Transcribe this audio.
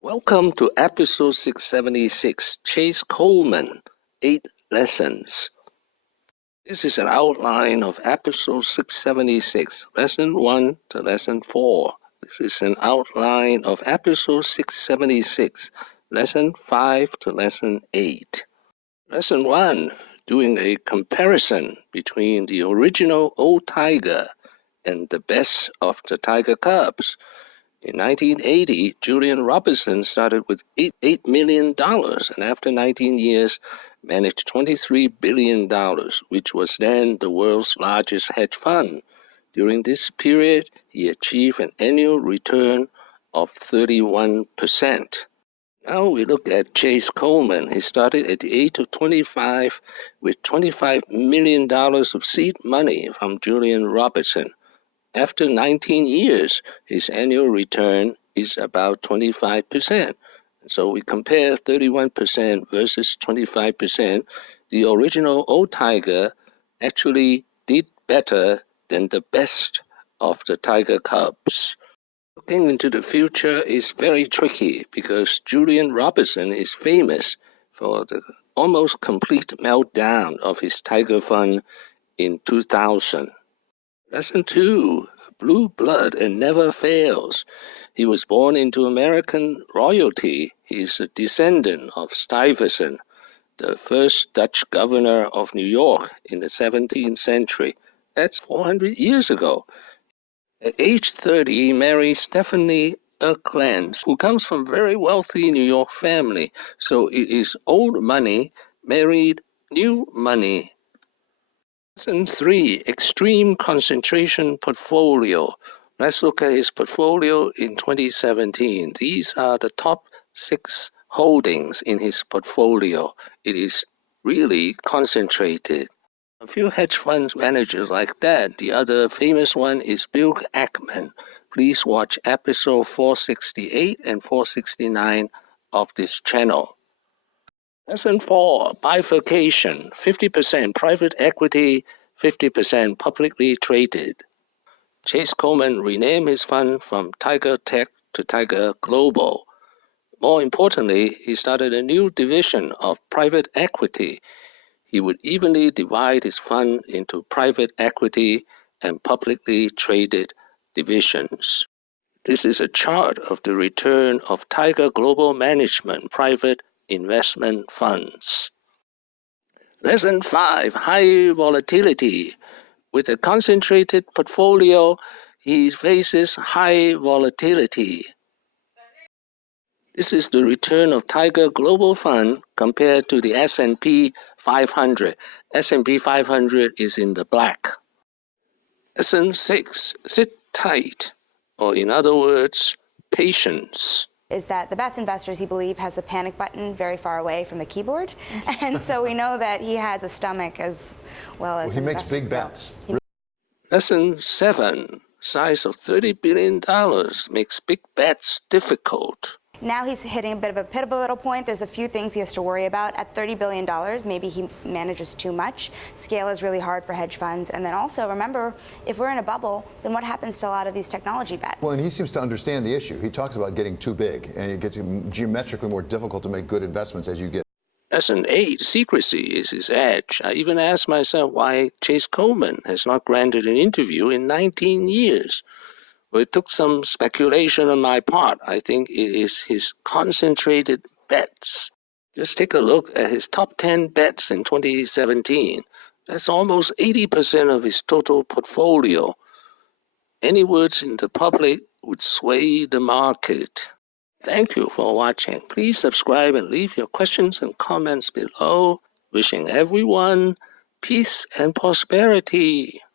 Welcome to episode 676, Chase Coleman, 8 Lessons. This is an outline of episode 676, lesson 1 to lesson 4. This is an outline of episode 676, lesson 5 to lesson 8. Lesson 1, doing a comparison between the original old Tiger and the best of the Tiger Cubs. In 1980, Julian Robertson started with $8 million and after 19 years managed $23 billion, which was then the world's largest hedge fund. During this period, he achieved an annual return of 31%. Now we look at Chase Coleman. He started at the age of 25 with $25 million of seed money from Julian Robertson. After 19 years, his annual return is about 25%. So we compare 31% versus 25%. The original old Tiger actually did better than the best of the Tiger Cubs. Looking into the future is very tricky because Julian Robertson is famous for the almost complete meltdown of his Tiger Fund in 2000. Lesson 2, blue blood and never fails. He was born into American royalty. He is a descendant of Stuyvesant, the first Dutch governor of New York in the 17th century. That's 400 years ago. At age 30, he married Stephanie Erklands, who comes from a very wealthy New York family. So it is old money married new money. Lesson 3, extreme concentration portfolio. Let's look at his portfolio in 2017. These are the top 6 holdings in his portfolio. It is really concentrated. A few hedge fund managers like that. The other famous one is Bill Ackman. Please watch episode 468 and 469 of this channel. Lesson 4, bifurcation, 50% private equity, 50% publicly traded. Chase Coleman renamed his fund from Tiger Tech to Tiger Global. More importantly, he started a new division of private equity. He would evenly divide his fund into private equity and publicly traded divisions. This is a chart of the return of Tiger Global Management private investment funds. Lesson 5, high volatility. With a concentrated portfolio, he faces high volatility. This is the return of Tiger Global Fund compared to the S&P 500. S&P 500 is in the black. Lesson 6, sit tight, or in other words, patience. Is that the best investors, he believes, has the panic button very far away from the keyboard. And so we know that he has a stomach as well as he makes big bets. Lesson 7, size of $30 billion makes big bets difficult. Now he's hitting a bit of a pivotal point. There's a few things he has to worry about. At $30 billion, maybe he manages too much. Scale is really hard for hedge funds. And then also, remember, if we're in a bubble, then what happens to a lot of these technology bets? Well, and he seems to understand the issue. He talks about getting too big, and it gets geometrically more difficult to make good investments as you get. Lesson 8, secrecy is his edge. I even asked myself why Chase Coleman has not granted an interview in 19 years. Well, it took some speculation on my part. I think it is his concentrated bets. Just take a look at his top 10 bets in 2017. That's almost 80% of his total portfolio. Any words in the public would sway the market. Thank you for watching. Please subscribe and leave your questions and comments below. Wishing everyone peace and prosperity.